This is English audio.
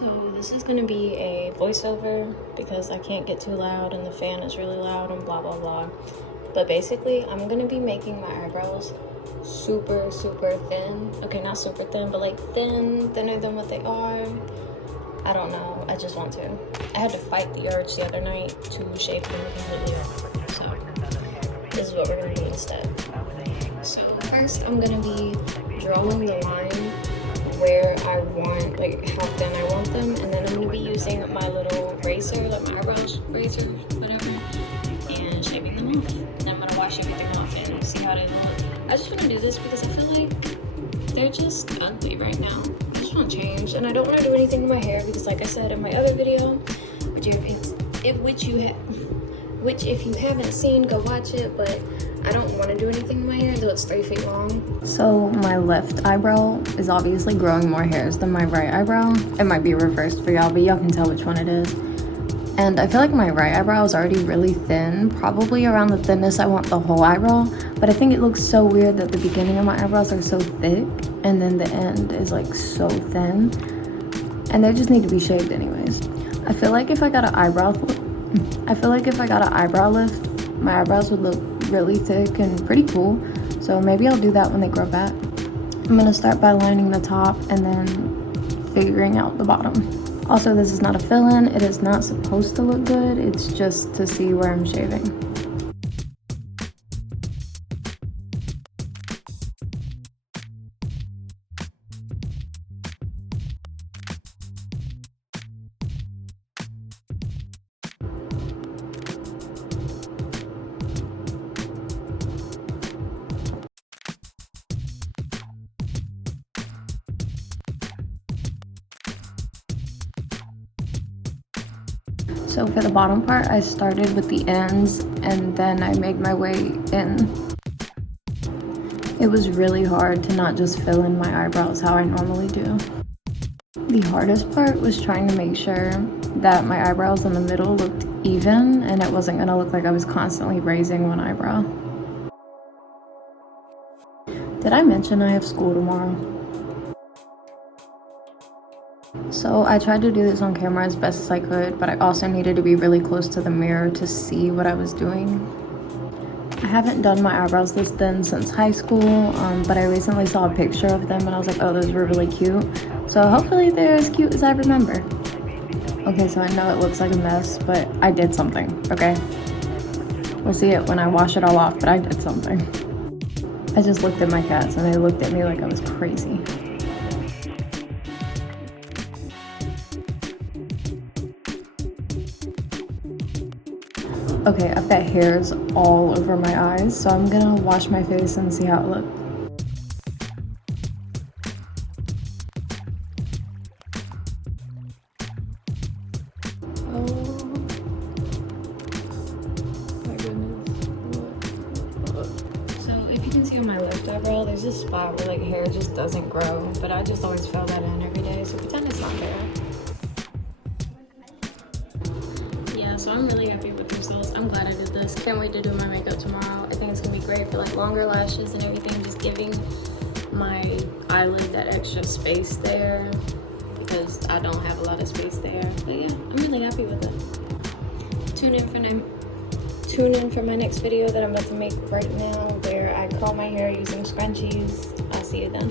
So this is gonna be a voiceover because I can't get too loud and the fan is really loud and blah blah blah. But basically, I'm gonna be making my eyebrows super thin. Okay, not super thin, but like thinner than what they are. I don't know, I just want to. I had to fight the urge the other night to shave them completely off. So this is what we're gonna do instead. So first I'm gonna be drawing the line where I want, like how thin I want them, and then I'm gonna be using my little razor, like my eyebrow razor, whatever, and shaving them off. And I'm gonna wash everything off and see how they look. I just wanna do this because I feel like they're just ugly right now. I just want to change, and I don't want to do anything to my hair because, like I said in my other video, which if you haven't seen, go watch it. But I don't want to do anything to my hair, though it's 3 feet long. So my left eyebrow is obviously growing more hairs than my right eyebrow. It might be reversed for y'all, but y'all can tell which one it is. And I feel like my right eyebrow is already really thin, probably around the thinness I want the whole eyebrow. But I think it looks so weird that the beginning of my eyebrows are so thick and then the end is like so thin. And they just need to be shaved anyways. I feel like if I got an eyebrow lift, my eyebrows would look really thick and pretty cool. So maybe I'll do that when they grow back. I'm gonna start by lining the top and then figuring out the bottom. Also, this is not a fill-in. It is not supposed to look good. It's just to see where I'm shaving. So for the bottom part, I started with the ends and then I made my way in. It was really hard to not just fill in my eyebrows how I normally do. The hardest part was trying to make sure that my eyebrows in the middle looked even and it wasn't gonna look like I was constantly raising one eyebrow. Did I mention I have school tomorrow? So I tried to do this on camera as best as I could, but I also needed to be really close to the mirror to see what I was doing. I haven't done my eyebrows this thin since high school, but I recently saw a picture of them and I was like, oh, those were really cute. So hopefully they're as cute as I remember. Okay, so I know it looks like a mess, but I did something, okay? We'll see it when I wash it all off, but I did something. I just looked at my cats and they looked at me like I was crazy. Okay, I've got hairs all over my eyes, so I'm gonna wash my face and see how it looks. Oh my goodness. So if you can see on my left eyebrow, there's this spot where like hair just doesn't grow, but I just always fill that in every day, so pretend it's not there. So I'm really happy with the results. I'm glad I did this. Can't wait to do my makeup tomorrow. I think it's gonna be great for like longer lashes and everything, just giving my eyelid that extra space there because I don't have a lot of space there. But yeah, I'm really happy with it. Tune in for my next video that I'm about to make right now where I curl my hair using scrunchies. I'll see you then.